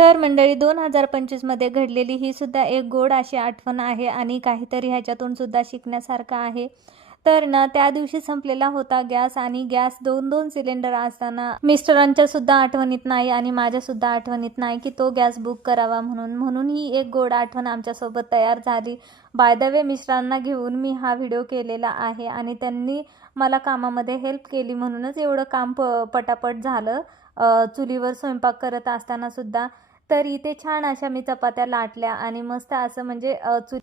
तर मंडळी 2025 मध्ये घडलेली ही सुद्धा एक गोड अशी आठवण आहे आणि काहीतरी ह्याच्यातून सुद्धा शिकण्यासारखं आहे. तर ना त्या दिवशी संपलेला होता गॅस आणि गॅस 2-2 सिलेंडर असताना मिस्टरांच्या सुद्धा आठवणीत नाही आणि माझ्या सुद्धा आठवणीत नाही की तो गॅस बुक करावा म्हणून ही एक गोड आठवण आमच्यासोबत तयार झाली. बाय द वे मिस्टरांना घेऊन मी हा व्हिडिओ केलेला आहे आणि त्यांनी मला कामामध्ये हेल्प केली म्हणूनच एवढं काम पटापट झालं. चुलीवर स्वयंपाक करत असताना सुद्धा. तर इथे छान अशा मी चपात्या लाटल्या आणि मस्त असं म्हणजे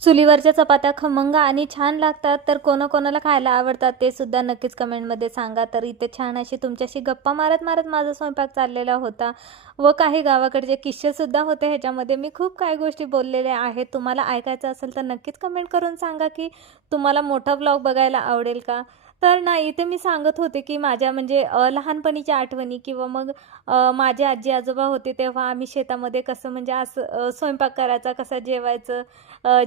चुलीवरच्या चपात्या खमंग आणि छान लागतात. तर कोणाकोणाला खायला आवडतात ते सुद्धा नक्कीच कमेंटमध्ये सांगा. तर इथे छान अशी तुमच्याशी गप्पा मारत मारत माझा स्वयंपाक चाललेला होता व काही गावाकडचे किस्से सुद्धा होते ह्याच्यामध्ये. मी खूप काही गोष्टी बोललेल्या आहेत. तुम्हाला ऐकायचं असेल तर नक्कीच कमेंट करून सांगा की तुम्हाला मोठा ब्लॉग बघायला आवडेल का. तर ना इथे मी सांगत होते की माझ्या म्हणजे लहानपणीच्या आठवणी किंवा मग माझे आजी आजोबा होते तेव्हा आम्ही शेतामध्ये कसं म्हणजे असं स्वयंपाक करायचा, कसं जेवायचं.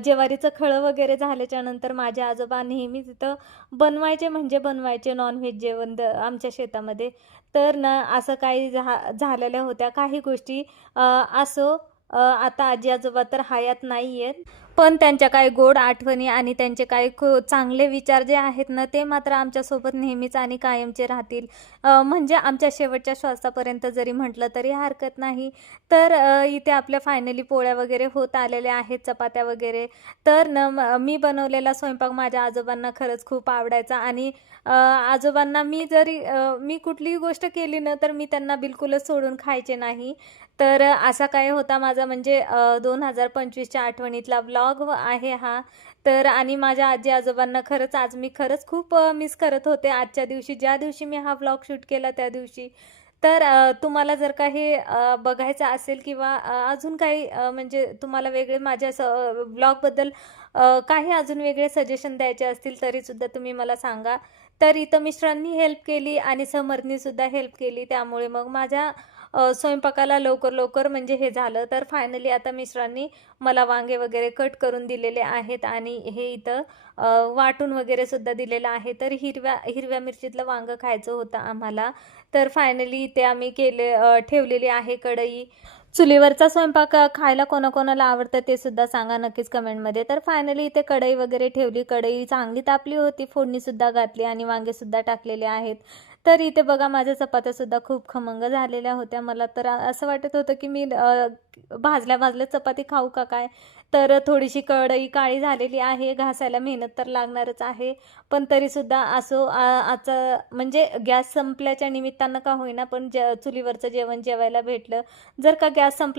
ज्वारीचं खळं वगैरे झाल्याच्या नंतर माझे आजोबा नेहमी तिथं बनवायचे म्हणजे बनवायचे नॉनव्हेज जेवण आमच्या शेतामध्ये. तर ना असं काही झालेल्या होत्या काही गोष्टी. असो, आता आजी आजोबा तर हयात नाही आहेत. पण त्यांच्या काही गोड आठवणी आणि त्यांचे काही चांगले विचार जे आहेत ना ते मात्र आमच्यासोबत नेहमीच आणि कायमचे राहतील. म्हणजे आमच्या शेवटच्या श्वासापर्यंत जरी म्हटलं तरी हरकत नाही. तर इथे आपल्या फायनली पोळ्या वगैरे होत आलेल्या आहेत, चपात्या वगैरे. तर न मी बनवलेला स्वयंपाक माझ्या आजोबांना खरंच खूप आवडायचा आणि आजोबांना मी कुठलीही गोष्ट केली ना तर मी त्यांना बिलकुलच सोडून खायचे नाही. तर असा काय होता माझा म्हणजे 2025च्या आठवणीतला व्लॉग आहे हा. तर आणि माझ्या आजी आजोबांना खरंच आज मी खरंच खूप मिस करत होते आजच्या दिवशी, ज्या दिवशी मी हा व्लॉग शूट केला त्या दिवशी. तर तुम्हाला जर का हे बघायचं असेल किंवा अजून काही म्हणजे तुम्हाला वेगळे माझ्या ब्लॉगबद्दल काही अजून वेगळे सजेशन द्यायचे असतील तरीसुद्धा तुम्ही मला सांगा. तर इथं मिस्टरांनी हेल्प केली आणि समरनीसुद्धा हेल्प केली. त्यामुळे मग माझ्या स्वयंपाकाला लवकर लवकर म्हणजे हे झालं. तर फायनली आता मिस्टरांनी मला वांगे वगैरे कट करून दिलेले आहेत आणि हे इथं वाटून वगैरे सुद्धा दिलेलं आहे. तर हिरव्या हिरव्या मिरचीतलं वांगं खायचं होतं आम्हाला. तर फायनली इथे आम्ही ठेवलेली आहे कढई. चुलीवरचा स्वयंपाक खायला कोणाकोणाला आवडतं ते सुद्धा सांगा नक्कीच कमेंटमध्ये. तर फायनली इथे कढई वगैरे ठेवली. कढई चांगली तापली होती, फोडणीसुद्धा घातली आणि वांगेसुद्धा टाकलेले आहेत. तर इथे बघा माझ्या चपात्यासुद्धा खूप खमंग झालेल्या होत्या. मला तर असं वाटत होतं की मी भाजल्या भाजल्या चपाती खाऊ का काय. तर थोडीशी कढई काळी झालेली आहे, घासायला मेहनत तर लागणारच आहे. पण तरीसुद्धा असो आजचा म्हणजे गॅस संपल्याच्या निमित्तानं का होईना पण चुलीवरचं जेवण जेवायला भेटलं. जर का गॅस संपला